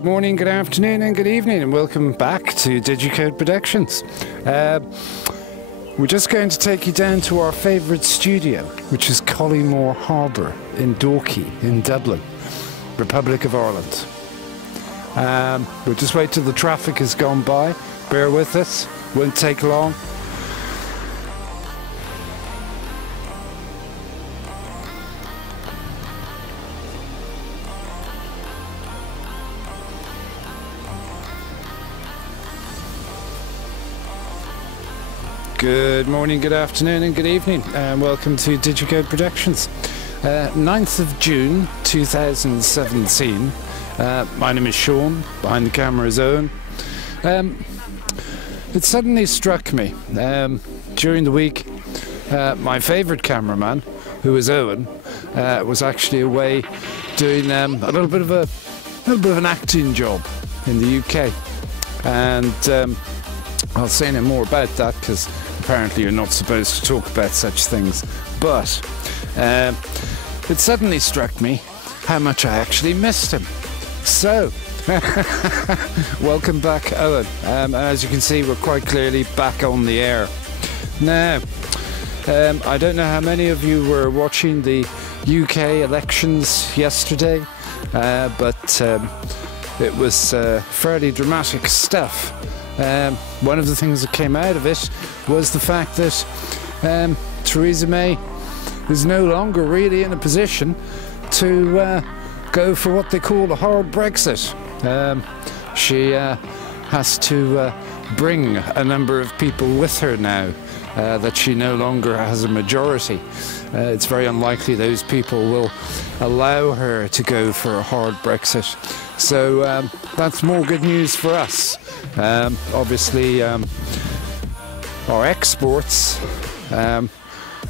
Good morning, good afternoon and good evening, and welcome back to DigiCode Productions. We're just going to take you down to our favourite studio, which is Collymore Harbour in Dalkey in Dublin, Republic of Ireland. We'll just wait till the traffic has gone by. Bear with us, won't take long. Good morning, good afternoon and good evening, and welcome to DigiCode Productions. 9th of June 2017. My name is Sean, behind the camera is Owen. It suddenly struck me during the week, my favourite cameraman, who is Owen, was actually away doing a little bit of an acting job in the UK, and I'll say no more about that because apparently you're not supposed to talk about such things, but it suddenly struck me how much I actually missed him. So welcome back, Owen. As you can see, we're quite clearly back on the air now. I don't know how many of you were watching the UK elections yesterday, but it was fairly dramatic stuff. One of the things that came out of it was the fact that Theresa May is no longer really in a position to go for what they call a hard Brexit. She has to bring a number of people with her now that she no longer has a majority. It's very unlikely those people will allow her to go for a hard Brexit. So that's more good news for us. Obviously, our exports,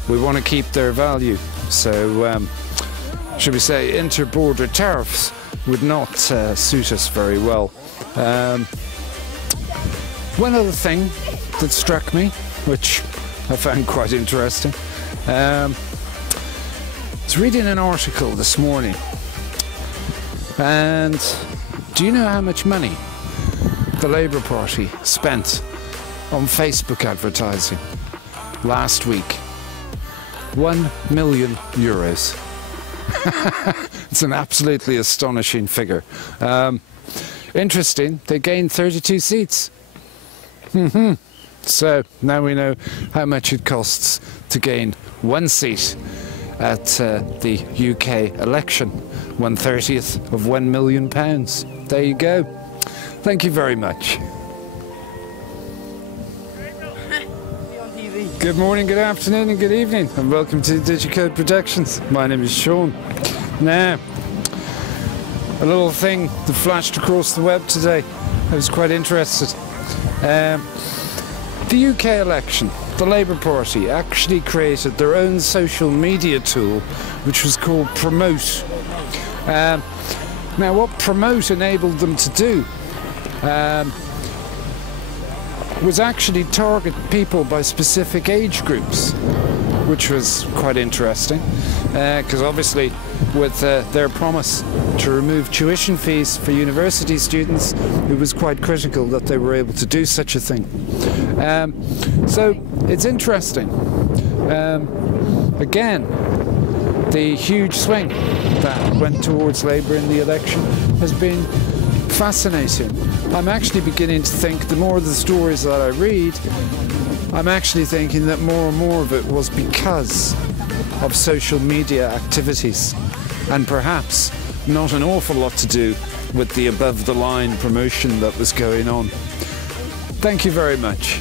we want to keep their value. So, should we say, inter-border tariffs would not suit us very well. One other thing that struck me, which I found quite interesting, I was reading an article this morning, and do you know how much money the Labour Party spent on Facebook advertising last week? €1 million. It's an absolutely astonishing figure. Interesting, they gained 32 seats. So now we know how much it costs to gain one seat at the UK election. 1/30th of £1 million. There you go. Thank you very much. Good morning, good afternoon and good evening, and welcome to DigiCode Productions. My name is Sean. Now, a little thing that flashed across the web today. I was quite interested. The UK election, the Labour Party actually created their own social media tool, which was called Promote. Now, what Promote enabled them to do was actually target people by specific age groups, which was quite interesting, because obviously with their promise to remove tuition fees for university students, it was quite critical that they were able to do such a thing. So it's interesting. Again, the huge swing that went towards Labour in the election has been fascinating. I'm actually beginning to think, the more of the stories that I read, I'm actually thinking that more and more of it was because of social media activities, and perhaps not an awful lot to do with the above-the-line promotion that was going on. Thank you very much.